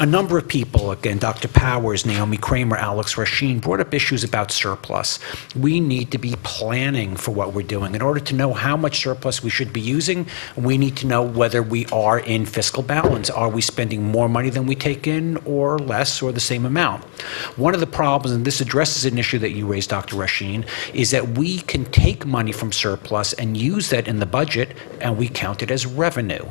A number of people, again, Dr. Powers, Naomi Kramer, Alex Rasheen, brought up issues about surplus. We need to be planning for what we're doing. In order to know how much surplus we should be using, we need to know whether we are in fiscal balance. Are we spending more money than we take in, or less, or the same amount? One of the problems, and this addresses an issue that you raised, Dr. Rasheen, is that we can take money from surplus and use that in the budget, and we count it as revenue.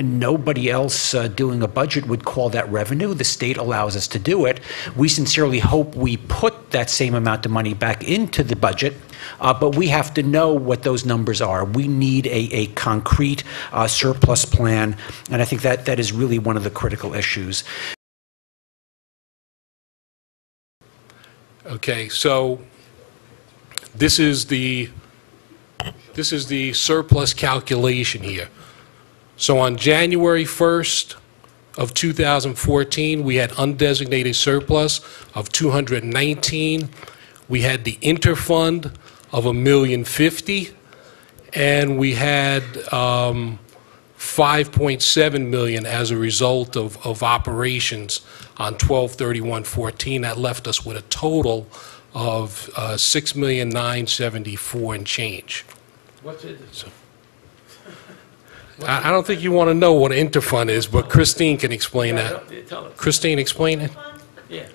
Nobody else doing a budget would call that revenue. The state allows us to do it. We sincerely hope we put that same amount of money back into the budget, but we have to know what those numbers are. We need a concrete surplus plan, and I think that is really one of the critical issues. Okay, so this is the surplus calculation here. So on January 1st of 2014, we had undesignated surplus of $219. We had the interfund of $1,050,000, and we had $5.7 million as a result of operations on 12/31/14. That left us with a total of $6,974,000 and change. What's it? So, I don't think you want to know what Interfund is, but Christine can explain that. Tell us. Christine, explain it. Yeah.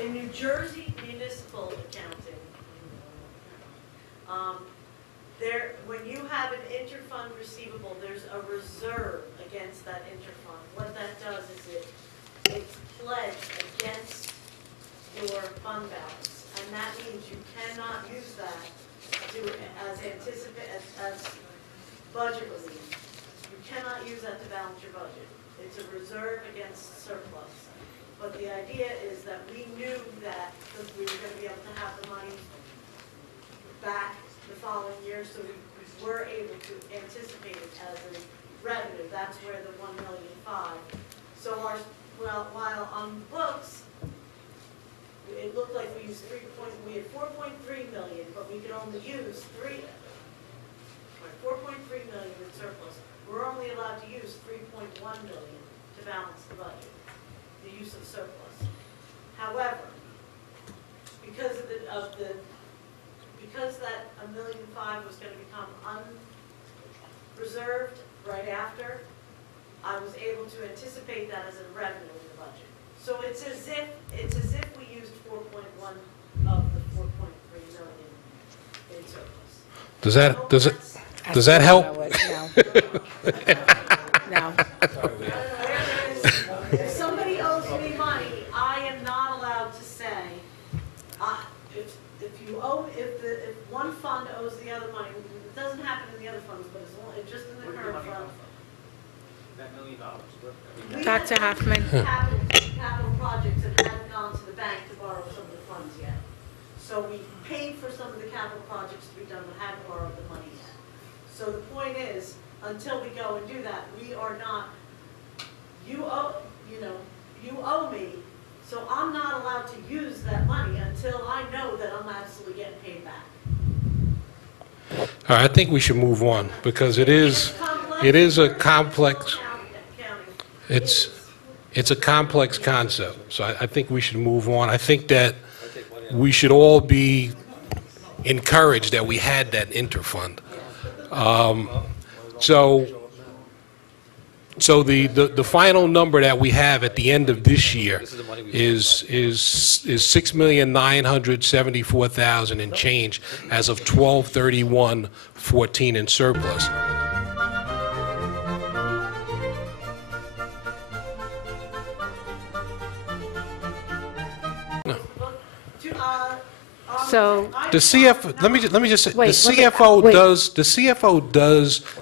In New Jersey municipal accounting, when you have an interfund receivable, there's a reserve against that interfund. What that does is it's pledged against your fund balance, and that means you cannot use that as budget relief. You cannot use that to balance your budget. It's a reserve against surplus. But the idea is that we knew that we were going to be able to have the money back the following year, so we were able to anticipate it as a revenue. That's where the $1,005,000. So while on books, it looked like we used we had $4.3 million, but we could only use $4.3 million in surplus. We're only allowed to use $3.1 million to balance the budget, the use of surplus. However, because that $1,005,000 was going to become unreserved right after, I was able to anticipate that as a revenue in the budget. So it's as if we used 4.1 of the 4.3 million in surplus. Does that help? No. If somebody owes me money, I am not allowed to say, if one fund owes the other money, it doesn't happen in the other funds, but it's just in the current fund. That $1 million. Dr. Hoffman. Capital projects and hadn't gone to the bank to borrow some of the funds yet. So we paid for some of the capital projects to be done, but hadn't borrowed the money yet. So the point is, until we go and do that, we are not, you owe me, so I'm not allowed to use that money until I know that I'm absolutely getting paid back. All right, I think we should move on, because it is a complex, it's a complex concept. So I think we should move on. I think that we should all be encouraged that we had that interfund. So the final number that we have at the end of this year is $6,974,000 and change as of 12/31/14 in surplus. So The CFO, let me just say, Wait, the CFO wait. does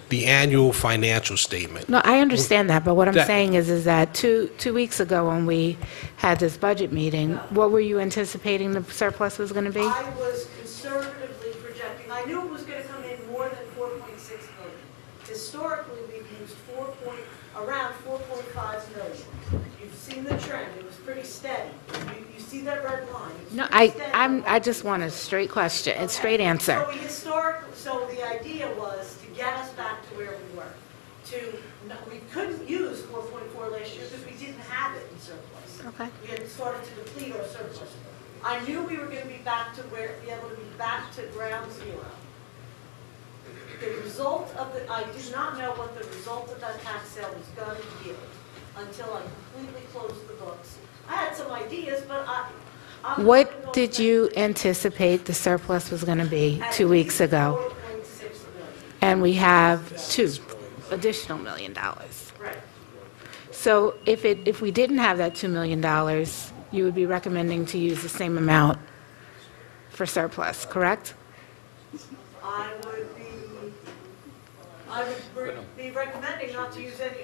the annual financial statement. No, I understand that, but what I'm That- saying is that two weeks ago when we had this budget meeting, what were you anticipating the surplus was going to be? I was conservatively projecting, I knew it was going to come in more than 4.6 million. Historically, we've used around 4.5 million. You've seen the trend, it was pretty steady. You see that red line? It was No, pretty steady. I just want a straight question, a straight answer. So the idea was to get us back to where we were. we couldn't use 4.4 last year because we didn't have it in surplus. Okay. We had started to deplete our surplus. I knew we were going to be be able to be back to ground zero. The result of I did not know what the result of that tax sale was going to yield until I completely closed the books. I had some ideas, but I'm not What gonna go did back you anticipate the surplus was going to be at 2 weeks least ago? 4.6 million. And we have $2 additional million. Right. So if we didn't have that $2 million, you would be recommending to use the same amount for surplus, correct? I would be recommending not to use any.